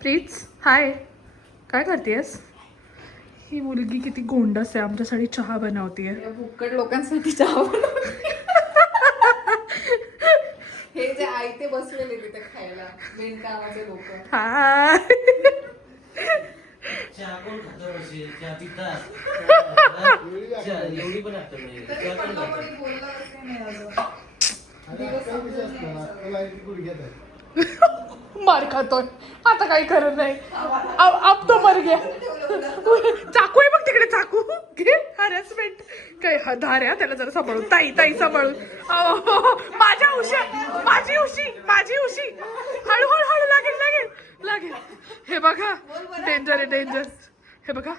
Please hi, काय करतेस? ही मुलगी किती गोंडस आहे, आमच्यासाठी चहा बनवतीये. भुक्कड लोकांसाठी चहा बनवते. हे जे आई ते बसलेले तिथे खायला बिनकामाचे लोक. हाय. चहा कोण खातं असे? चहा पितात. एवढी पण आठवण नाही. चहा कोण खातं? कोणी बोललंच नाही अजून. मार खातोय आता, काही खरं नाही. अब तो मर गया. चाकू आहे बघ तिकडे, चाकू घे. हॅरॅसमेंट काय धाऱ्या, त्याला जरा सांभाळून. ताई ताई सांभाळून. माझ्या उशी, माझी उशी, माझी उशी. हळूहळू हळू लागेल लागेल लागेल. हे बघा डेंजर आहे, डेंजर. हे बघा,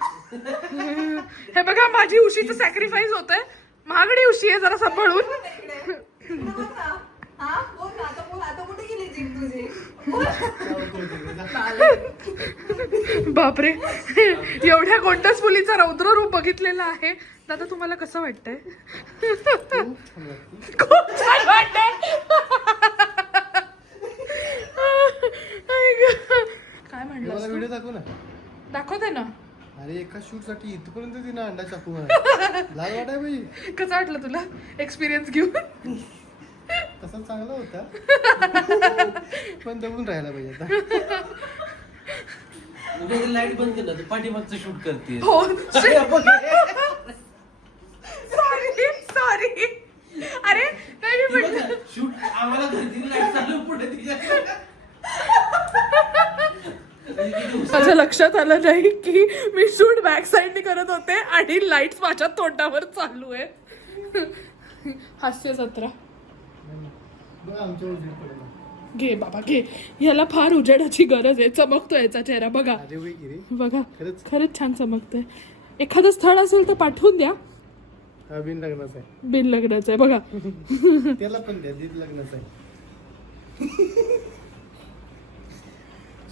हे बघा माझी उशीचं सॅक्रिफाईस होत आहे. महागडी उशी आहे, जरा सांभाळून. बापरे, एवढ्या गोंडस मुलीचा रौद्र रूप बघितलेला आहे. दादा तुम्हाला कसं वाटतंय? खूप छान वाटतंय. काय म्हणलं? व्हिडिओ दाखव ना. दाखवते ना. अरे एका शूट साठी इथपर्यंत तिने अंडा चाकू लाल वाटाय पाहिजे. कसं वाटलं तुला एक्सपिरियन्स घेऊन? तसा चांगला होता पण दबून राहायला पाहिजे आता. लाईट बंद केलं तर पाठीमागचं शूट करते. हो, सॉरी सॉरी. अरे नाही, मी म्हटलं शूट आम्हाला करतील, लाईट चालू पुढे तिच्या. माझ्या लक्षात आलं नाही की मी शूट बॅक साईडने करत होते आणि लाईट्स माझ्या तोंडावर चालू आहे. हास्य जत्रा. बघा आमच्या उजेड पडला. घे बाबा घे, याला फार उजेडाची गरज आहे. चमकतो याचा चेहरा बघा. अरे वै की रे. बघा खरंच. खरंच छान चमकतंय. एखादं स्थळ असेल तर पाठवून द्या. हा बिन लग्नाचा आहे. बिन लग्नाचं आहे बघा. त्याला पण द्या, दीद लग्नाचा आहे.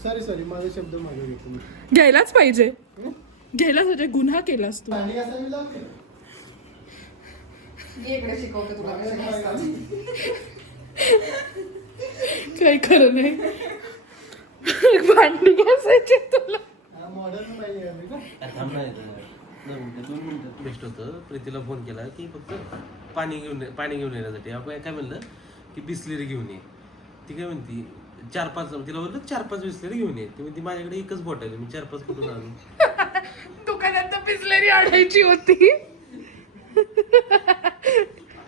सॉरी सॉरी, माझा शब्द मागे घेतो मी. घ्यायलाच पाहिजे, घ्यायलाच पाहिजे. गुन्हा केलास तू. पाणी असा मी लावते. इकडे शिकवते तुला कशी घासतात. काही खरं नाही. भांडी घासायची तुला. हा मॉडर्न पाहिजे आम्ही ना. थांब नाही, 2 मिनिटं बेस्ट होतं. प्रीतीला फोन केला की फक्त पाणी घेऊन येण्यासाठी. आपण काय म्हणलं की बिस्लेरी घेऊन ये. ती काय म्हणती 4-5, तिला बोललं 4-5 बिस्लेरी घेऊन ये. ती म्हणती माझ्याकडे एकच बॉटल आहे, मी 4-5 कुठून आणू? दुकानात तर बिस्लेरी आणायची होती.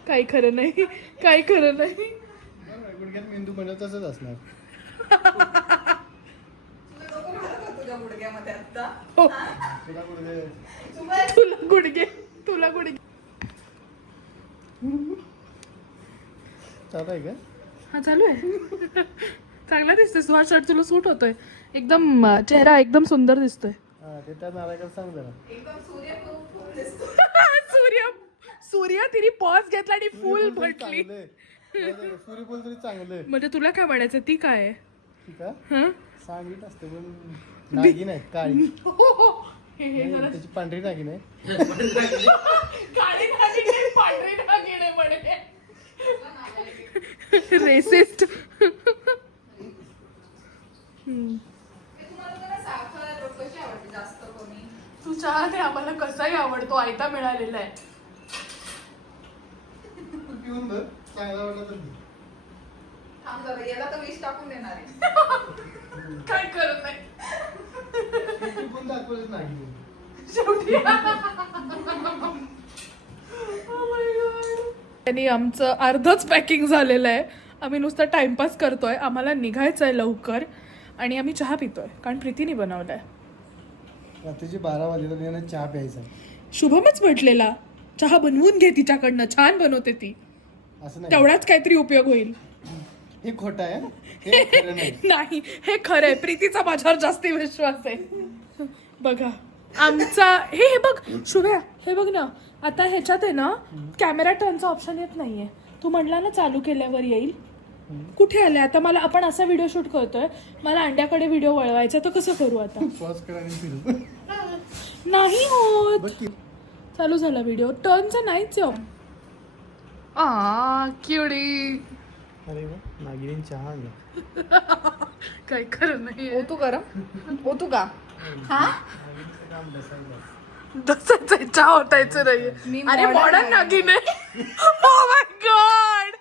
काही खरं नाही, काही खरं नाही. गुडघ्यात मेंदू बनव तसंच असणार. तुझ्या गुडघ्यामध्ये आता हो, तुला गुडघे तुला गुडघे, तुला गुडघे. चालू आहे का? हा चालू आहे. चांगला दिसतोय. हा शर्ट तुला सूट होतोय एकदम. चेहरा एकदम सुंदर दिसतोय. हा ते त्या नारायला सांग जरा. एकदम सूर्य खूप दिसतो. सूर्य, सूर्य तिने पॉज घेतला आणि फुल म्हटली. सूर्यफूल तरी चांगलं. म्हणजे तुला काय म्हणायचं? ती काय आहे? ठीक आहे. हं? सांगित असते पण नागिन आहे काळी. हो, हो. हे नाही, जरा- त्याची पांढरी नागिन आहे. काळी नागिन आहे, पांढरी नागिन आहे म्हणे. रेसिस्ट. साखर कशी आवडते जास्त कमी? तू चहा दे आम्हाला, कसाही आवडतो, आयता मिळालेला आहे. तू पिऊन बघ, चांगला वाटला तर घे. थांब जरा, याला तर विष टाकून देणार आहे. काय करत नाही तू पण दाखवलंच नाही. शेवटी. आणि आमचं अर्धच पॅकिंग झालेलं आहे. आम्ही नुसतं टाइमपास करतोय. आम्हाला निघायचं आहे लवकर आणि आम्ही चहा पितोय कारण प्रीतीने बनवलाय. रात्रीचे 12 वाजले तर यांना चहा प्यायचा. शुभमच म्हटलेला चहा बनवून घे तिच्याकडनं, छान बनवते ती. असं नाही. तेवढाच काहीतरी उपयोग होईल. हे खोटं आहे. हे खरं नाही. नाही, हे खरं आहे. प्रीतीचा माझ्यावर जास्ती विश्वास आहे. बघा आमचा हे बघ शुभ्या, हे बघ ना, आता ह्याच्यात आहे ना कॅमेरा टर्नचा ऑप्शन येत नाहीये. तू म्हणला ना चालू केल्यावर येईल. कुठे आले आता? मला, आपण असा व्हिडिओ शूट करतोय, मला अंड्याकडे व्हिडिओ वळवायचा, तर कसं करू आता? पॉज कर आणि फिरू. नाही होत. बघ की. चालू झाला व्हिडिओ, टर्नचा नाहीच आहे. क्युडी. अरे वा, नागिनीन चहा आणला. काही खरं नाही ओतू गरम ओतू का हा दसायचं चहा होतायचं नाहीये मी अरे modern मॉडर्न आहे. नागिन आहे oh my God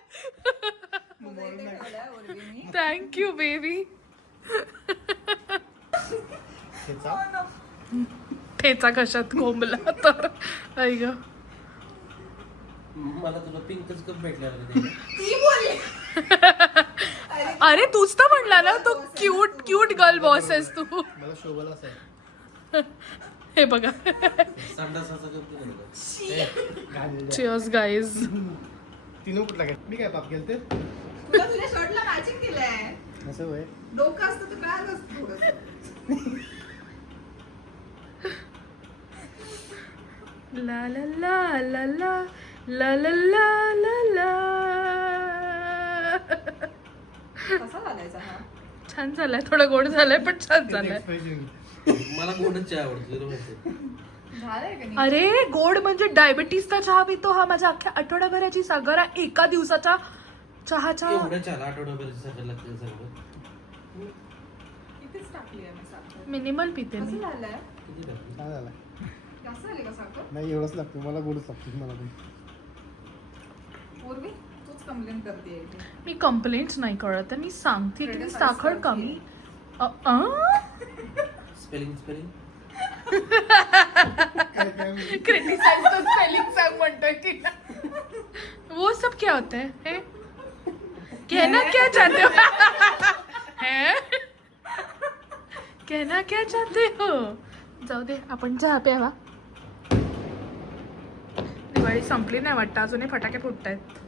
thank you baby त्याचा ठेचा कशात कोंबला तर आई ग मला तुला पिंकच कप भेटला रे. ती बोलली अरे तूच तर म्हणला ना तो क्यूट क्यूट गर्ल बॉस आहेस तू मला शोभला आहे हे बघा संडासाचा कप दिला का? चिअर्स गाईज तिनं कुठला काय मी काय पाप केलते तुला तुझ्या शर्टला मॅचिंग केलंय असं होय डोकं असतं तर काय असतं थोडंसं. ला ला ला ला ला ला ला ला ला ला कसा घालायचा हा छान झालाय थोडा गोड झालाय पण छान झालाय एक्सप्रेशन मला गोडच चहा आवडतो तुला माहिती झालंय का नाही अरे गोड म्हणजे डायबिटीसचा चहा पितो हा माझ्या अख्ख्या आठवड्याभराची साखर आहे एका दिवसाच्या चहाच्या एवढ्या चहाला आठवड्याभराची साखर लागते सर्व कितीच टाकली आहे मी साखर मिनिमल पिते कसं मी झालंय किती टाकली? काय झाला जास्त झाली का साखर नाही एवढंच लागतं मला गोडच लागतं मला पण पूर्वी तूच कंप्लेंट करते मी कंप्लेंट नाही करत आहे, मी सांगते की मी Criticize साखर करते. कमी स्पेलिंग स्पेलिंग काय काय क्रिटिसाइज तो स्पेलिंग सांग म्हणतोय की वो सब क्या होता है हैं? कहना क्या चाहते हो हैं? कहना क्या चाहते हो जाऊ दे आपण चहा प्यावा दिवाळी संपली नाही वाटतं अजूनही फटाके फुटतायत